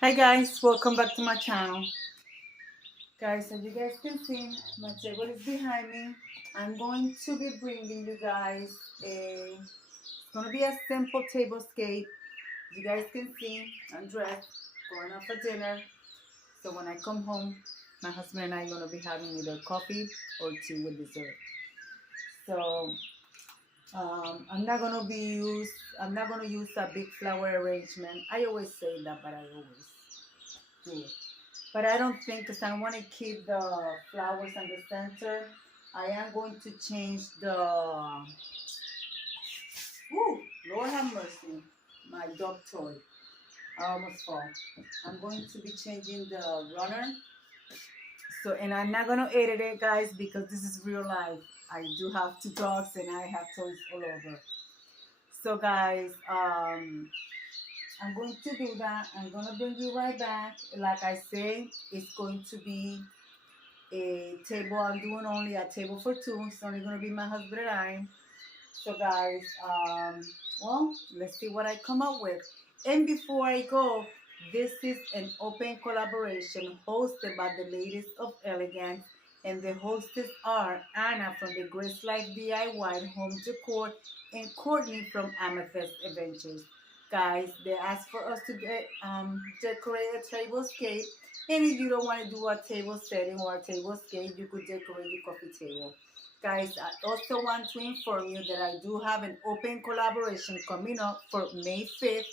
Hi guys, welcome back to my channel. Guys, as you guys can see, my table is behind me. I'm going to be bringing you guys it's going to be a simple tablescape. As you guys can see, I'm dressed, going out for dinner. So when I come home, my husband and I are going to be having either coffee or tea with dessert. So I'm not gonna use a big flower arrangement. I always say that, but I always do it. But I don't think, because I want to keep the flowers in the center, I am going to change the, woo, Lord have mercy, my dog toy. I almost fall. I'm going to be changing the runner. So, and I'm not going to edit it, guys, because this is real life. I do have two dogs and I have toys all over. So, guys, I'm going to do that. I'm going to bring you right back. Like I say, it's going to be a table. I'm doing only a table for two. It's only going to be my husband and I. So, guys, well, let's see what I come up with. And before I go, this is an open collaboration hosted by the ladies of Elegance. And the hosts are Anna from the Grace Life DIY Home Decor and Courtney from Amethyst Adventures. Guys, they asked for us to decorate a tablescape. And if you don't want to do a table setting or a tablescape, you could decorate your coffee table. Guys, I also want to inform you that I do have an open collaboration coming up for May 5th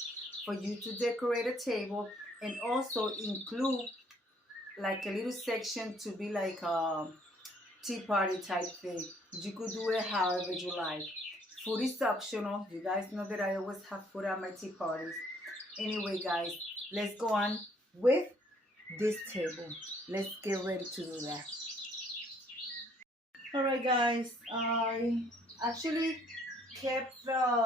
for you to decorate a table and also include like a little section to be like a tea party type thing. You could do it however you like. Food is optional. You guys know that I always have food at my tea parties. Anyway, guys, let's go on with this table. Let's get ready to do that. Alright guys, I actually kept the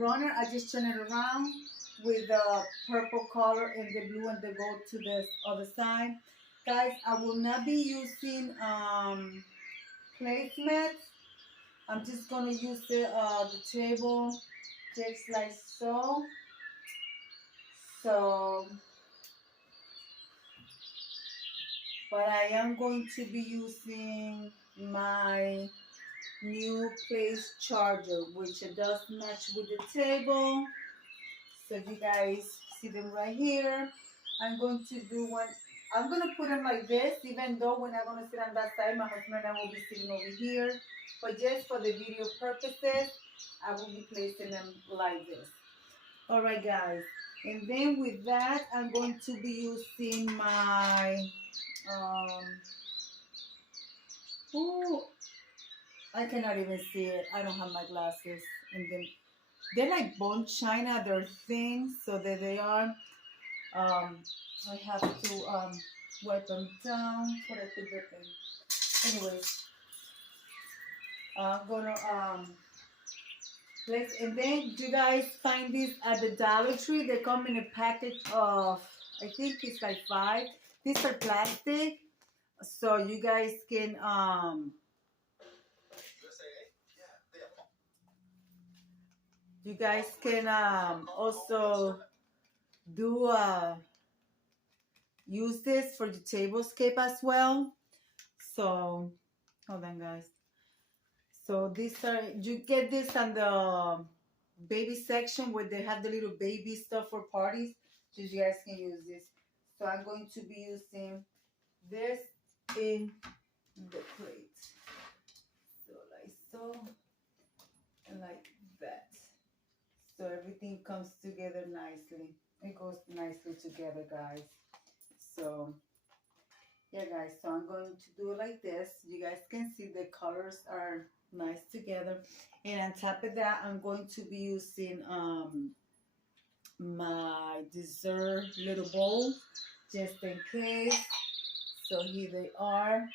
runner. I just turned it around with the purple color and the blue and the gold to the other side. Guys, I will not be using placemats. I'm just gonna use the table just like so. So, but I am going to be using my new place charger, which it does match with the table. So you guys see them right here. I'm going to do one. I'm going to put them like this, even though we're not going to sit on that side. My husband and I will be sitting over here. But just for the video purposes, I will be placing them like this. All right, guys. And then with that, I'm going to be using my, ooh, I cannot even see it. I don't have my glasses. And then they're like bone china. They're thin, so that they are. I have to wipe them down. What I put that in. Anyways, I'm gonna place. And then you guys find these at the Dollar Tree. They come in a package of, I think it's like 5. These are plastic, so you guys can also do use this for the tablescape as well. So hold on, guys. So these are, you get this on the baby section where they have the little baby stuff for parties. So you guys can use this. So I'm going to be using this in the plate. So like so and like that. So everything comes together nicely. It goes nicely together, guys. So yeah, guys, so I'm going to do it like this. You guys can see the colors are nice together. And on top of that, I'm going to be using my dessert little bowl just in case. So here they are.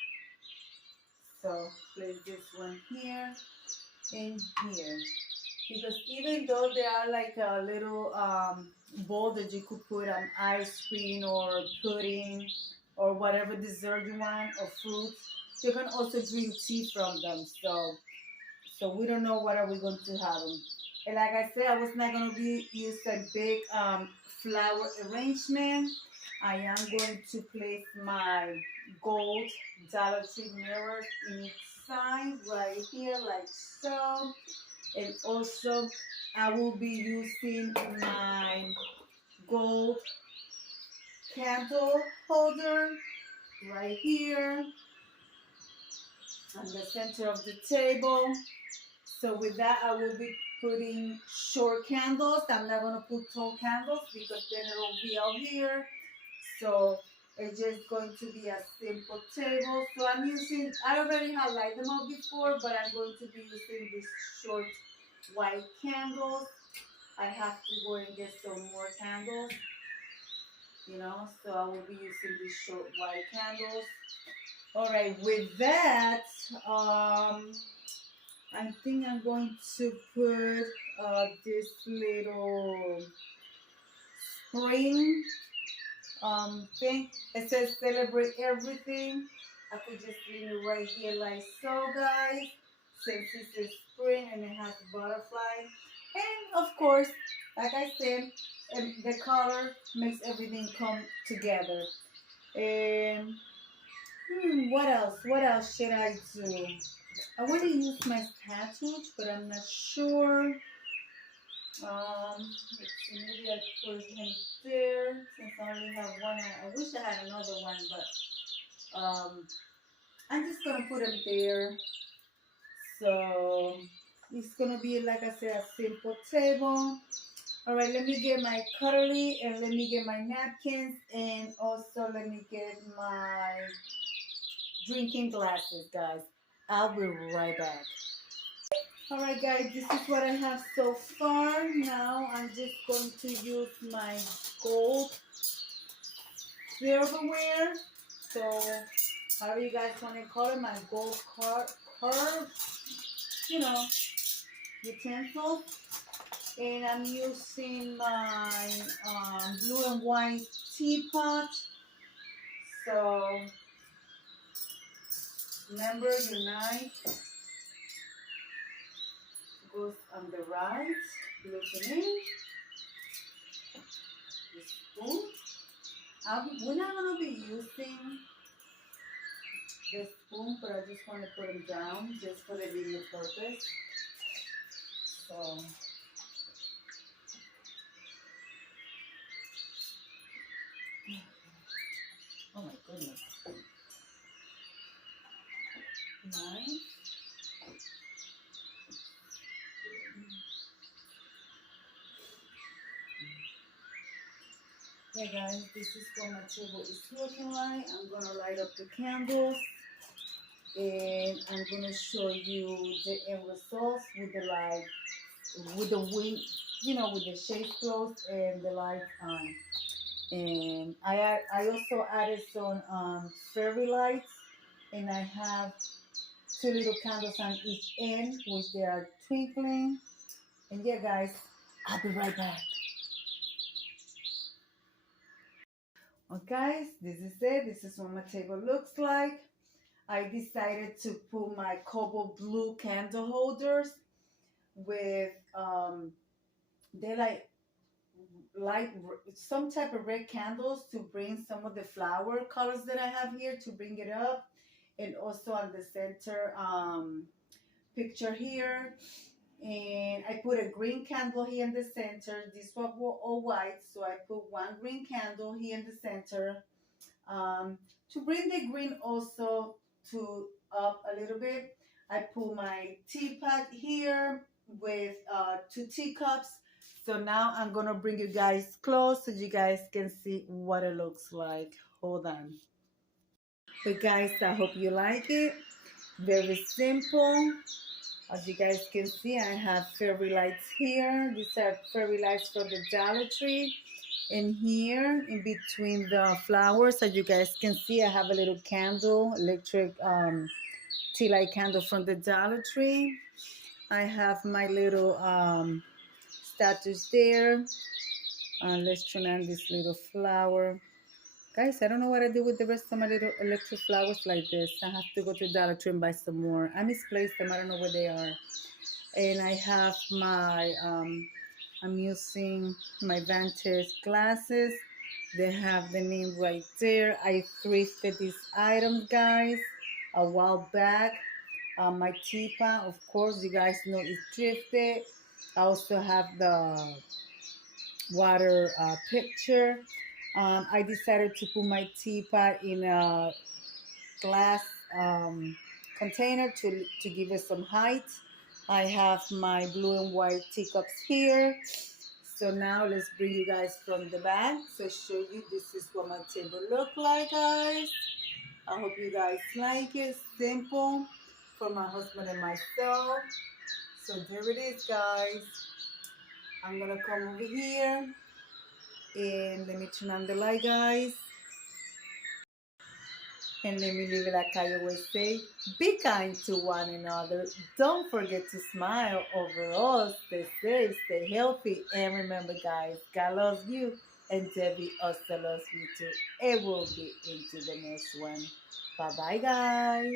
So place this one here and here. Because even though they are like a little bowl that you could put on ice cream or pudding or whatever dessert you want or fruits, you can also drink tea from them. So we don't know what are we going to have them. And like I said, I was not going to be using big flower arrangement. I am going to place my gold Dollar Tree mirrors in each side right here like so. And also I will be using my gold candle holder right here on the center of the table. So with that, I will be putting short candles. I'm not going to put tall candles because then it'll be out here. So it's just going to be a simple table. So I'm using, I already have lighted them up before, but I'm going to be using these short white candles. I have to go and get some more candles, you know, so I will be using these short white candles. All right, with that, I think I'm going to put this little spring thing. It says celebrate everything. I could just leave it right here like so, guys. Since this is spring and it has a butterfly. And of course, like I said, the color makes everything come together. And what else? What else should I do? I want to use my spatula, but I'm not sure. Let's see, maybe I put him there since I only have one. I wish I had another one, but I'm just gonna put him there. So it's gonna be, like I said, a simple table. All right, let me get my cutlery and let me get my napkins and also let me get my drinking glasses, guys. I'll be right back. All right, guys, this is what I have so far. Now I'm just going to use my gold silverware. So, however you guys want to call it, my gold curved, you know, utensil. And I'm using my blue and white teapot. So, remember your knife goes on the right, looking in. The spoon. We're not going to be using the spoon, but I just want to put them down just for the video purpose. So, oh my goodness. Nice. Yeah, guys, this is what my table is looking like. I'm going to light up the candles and I'm going to show you the end results with the light, with the wing, you know, with the shades closed and the lights on. And I also added some fairy lights, and I have two little candles on each end, which they are twinkling. And yeah, guys, I'll be right back. Okay, this is it. This is what my table looks like. I decided to put my cobalt blue candle holders with they're like some type of red candles to bring some of the flower colors that I have here to bring it up, and also on the center picture here. And I put a green candle here in the center. This one was all white, so I put one green candle here in the center to bring the green also to up a little bit. I put my teapot here with two teacups. So now I'm gonna bring you guys close so you guys can see what it looks like. Hold on. But guys, I hope you like it. Very simple. As you guys can see, I have fairy lights here. These are fairy lights from the Dollar Tree. And here, in between the flowers, as you guys can see, I have a little candle, electric tea light candle from the Dollar Tree. I have my little statues there. Let's turn on this little flower. Guys, I don't know what I do with the rest of my little electric flowers like this. I have to go to Dollar Tree and buy some more. I misplaced them. I don't know where they are. And I have my I'm using my Vantage glasses. They have the name right there. I thrifted these items, guys, a while back. My teapot, of course, you guys know it's thrifted. I also have the water pitcher. I decided to put my teapot in a glass container to give it some height. I have my blue and white teacups here. So now let's bring you guys from the back. So show you this is what my table look like, guys. I hope you guys like it. Simple for my husband and myself. So there it is, guys. I'm gonna come over here and let me turn on the light, guys. And let me leave it like I always say, be kind to one another. Don't forget to smile. Overall, stay safe, stay healthy. And remember, guys, God loves you. And Debbie also loves you too. It will be into the next one. Bye-bye, guys.